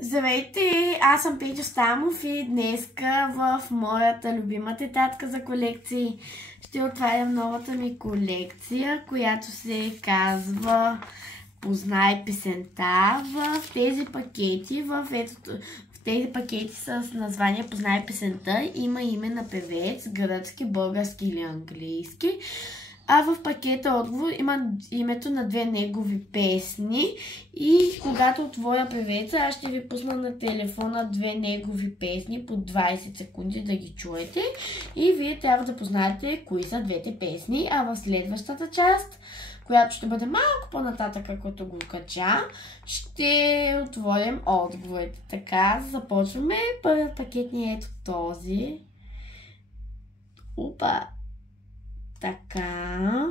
Здравейте, аз съм Петю Стамов и днеска в моята любима тетрадка за колекции ще отварям новата ми колекция, която се казва Познай песента. В тези пакети с название Познай песента има име на певец, гръцки, български или английски. А в пакета отговор има името на две негови песни и когато отворя певеца, аз ще ви пусна на телефона две негови песни по 20 секунди да ги чуете и вие трябва да познаете кои са двете песни, а в следващата част, която ще бъде малко по-нататък, като го кача, ще отворим отговорите. Така, започваме. Първият пакет ни е ето този. Опа! Така,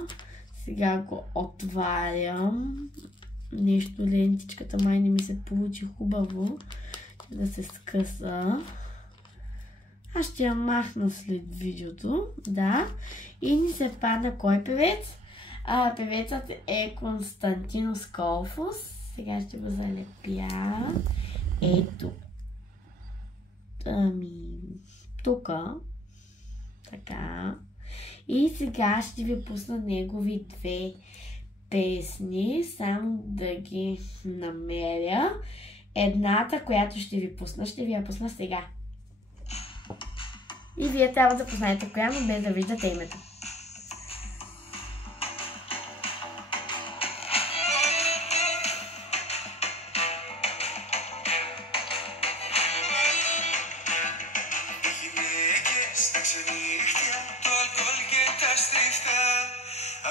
сега го отварям. Нещо, лентичката май не ми се получи хубаво да се скъса. Аз ще я махна след видеото. Да. И ни се падна кой певец? Певецът е Константинос Колфос. Сега ще го залепя. Ето. Тука. Така. И сега ще ви пусна негови две песни, само да ги намеря. Едната, която ще ви я пусна сега. И вие трябва да познаете коя, но без да виждате името.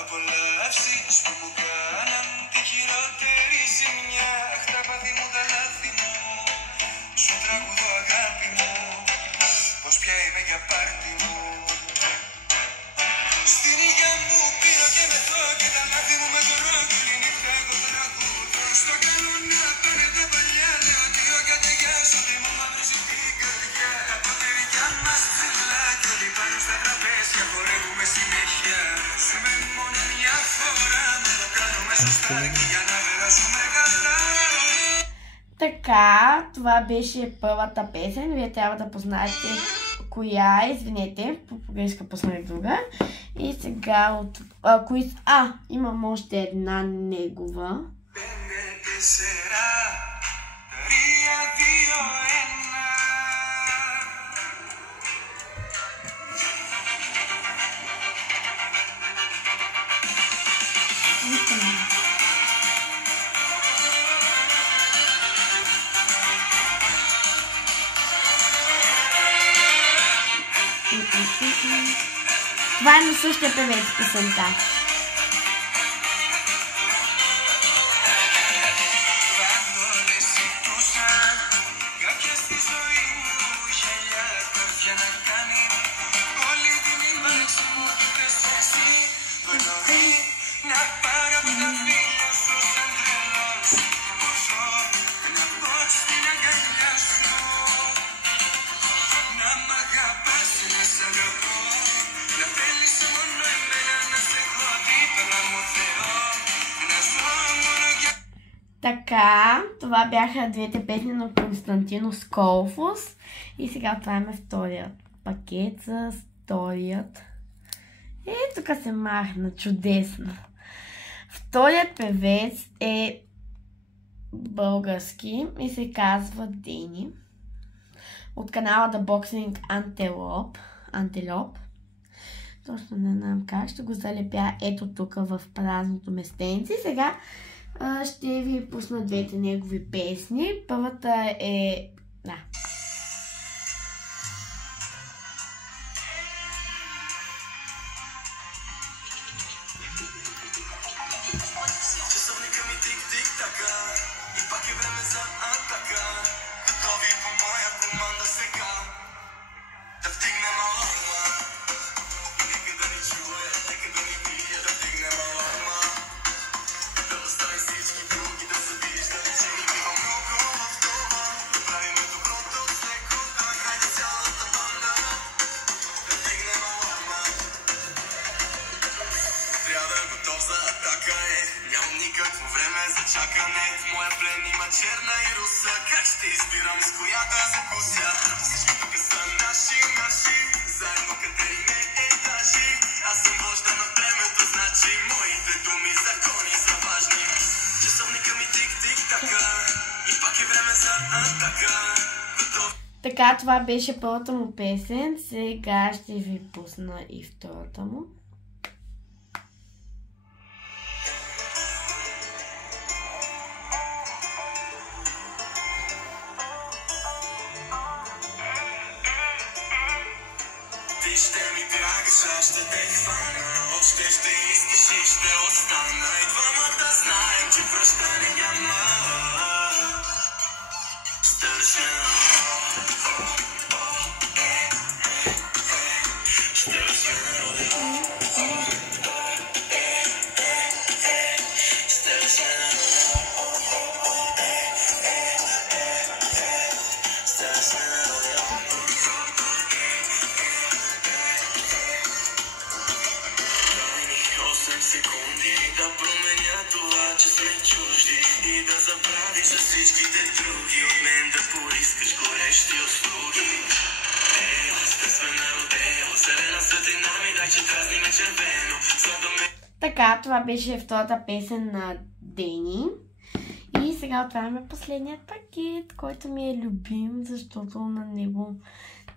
Απολαύσεις που μου κάναν τη χειρότερη ζημιά. Τα πάθη μου, τα λάθη μου, σου τραγουδώ αγάπη μου, πως πια είμαι για πάρτι μου. Στην υγειά μου πίνω και μεθώ και τα λάθη μου με κορώ και τη νύχτα εγώ τραγουδώ. Στο κανόνα πάνε τα παλιά, λέω δύο κατεγιάς, ότι μου μαυρίζει την καρδιά. Τα ποτήρια μας ψηλά κι όλοι πάνω στα τραπέζια χορεύουμε συνέχεια. Ζούμε μόνο μια φορά, να το κάνουμε σωστά και για να περάσουμε καλά. Така, това беше първата песен. Вие трябва да познаете коя е. Извинете, по погрешка пуснах друга. И сега имам още една негова. Това е на същия певец песента. Така, това бяха двете песни на Константинос Колфос. И сега отваряме вторият пакет с вторият. Тук се махна, чудесно. Вторият певец е български и се казва Дени. От канала The Boxing Antelope. Точно не знам как, ще го залепя ето тук в празното местенце. Сега ще ви пусна двете негови песни. Първата е... Часовника ми тик-тик-така и пак е време за атака. Готови по моя команда сега да вдигнем аларма. Нека да ни чуе, нека да ни бие, да вдигнем аларма. Да оставим всички други да се виждат, че ни бива много в това. Да правим черна и руса. Как ще избирам с коя да закуся? Всички тук са наши, заедно катериме етажи. Аз съм вожда на племето, значи моите думи закони са важни. Часовника ми тик-тик-така и пак е време за атака. Така, това беше първата му песен. Сега ще ви пусна и втората му. Ти ще ми бягаш, аз ще те хвана. Още ще искаш и ще остана. И двама да знаем, че прощане няма. Секунди да променя това, че сме чужди и да забравиш за всичките други. От мен да поискаш горещи услуги. Зелена светлина ми дай, че дразни ме червено. Така, това беше втората песен на Дени. И сега отваряме последният пакет, който ми е любим, защото на него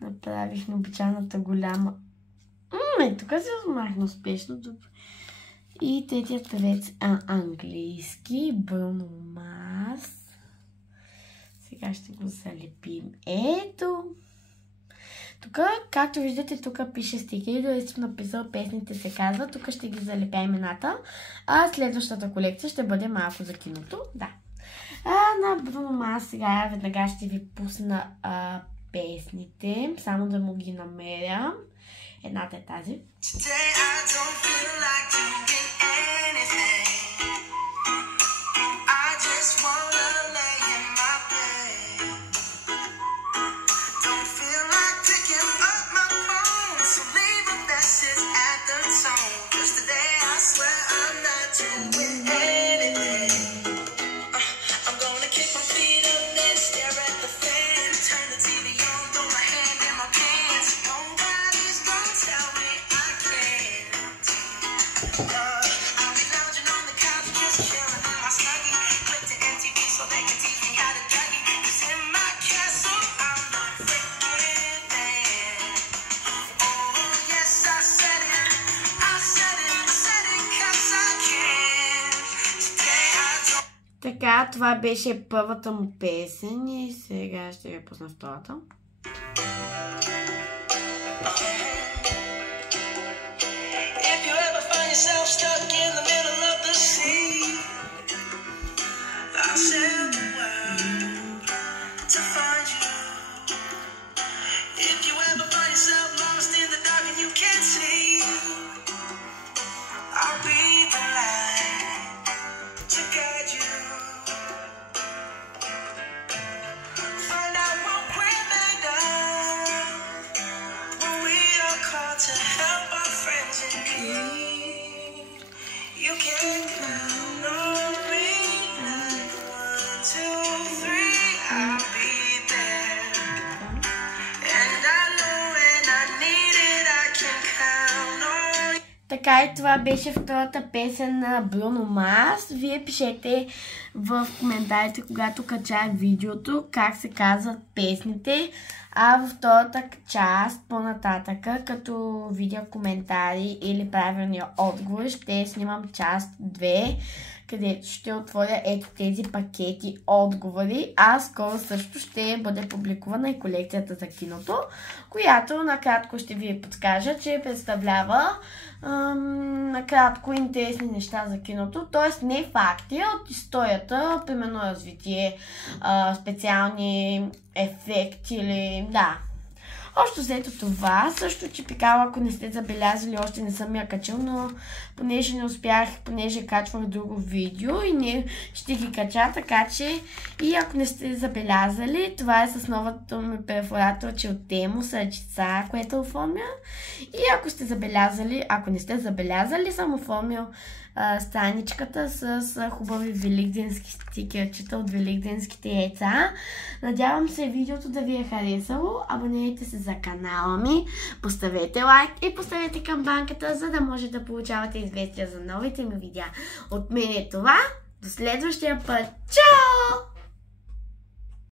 направих необичайната голяма... тук се размахна успешно. И третият певец английски, Бруно Марс. Сега ще го залепим. Ето. Тук, както виждате, тук пише стикери, дори съм написал песните се казва. Тук ще ги залепя имената. А следващата колекция ще бъде малко за киното. Да. На Бруно Марс сега веднага ще ви пусна песните. Само да му ги намеря. Едната е тази. Така, това беше първата му песен и сега ще ви пусна втората. Така и това беше втората песен на Бруно Марс. Вие пишете в коментарите, когато качая видеото, как се казват песните. А във втората част, по-нататъка, като видя коментари или правилния отговор, ще снимам част 2, където ще отворя ето тези пакети отговори. А скоро също ще бъде публикувана и колекцията за киното, която накратко ще ви подскажа, че представлява накратко интересни неща за киното, т.е. не факти от историята, примерно развитие, специални ефекти или да. Общо взето това, също чипикала, ако не сте забелязали, още не съм я качил, но понеже не успях, понеже качвах друго видео и не ще ги кача, така че и ако не сте забелязали, това е с новото ми перфораторче от Тему, сърчица, което оформя. И ако сте забелязали, ако не сте забелязали, съм оформил страничката с хубави великденски стикерчета от великденските яйца. Надявам се видеото да ви е харесало. Абонирайте се за канала ми, поставете лайк и поставете камбанката, за да може да получавате известия за новите ми видеа. От мен е това. До следващия път.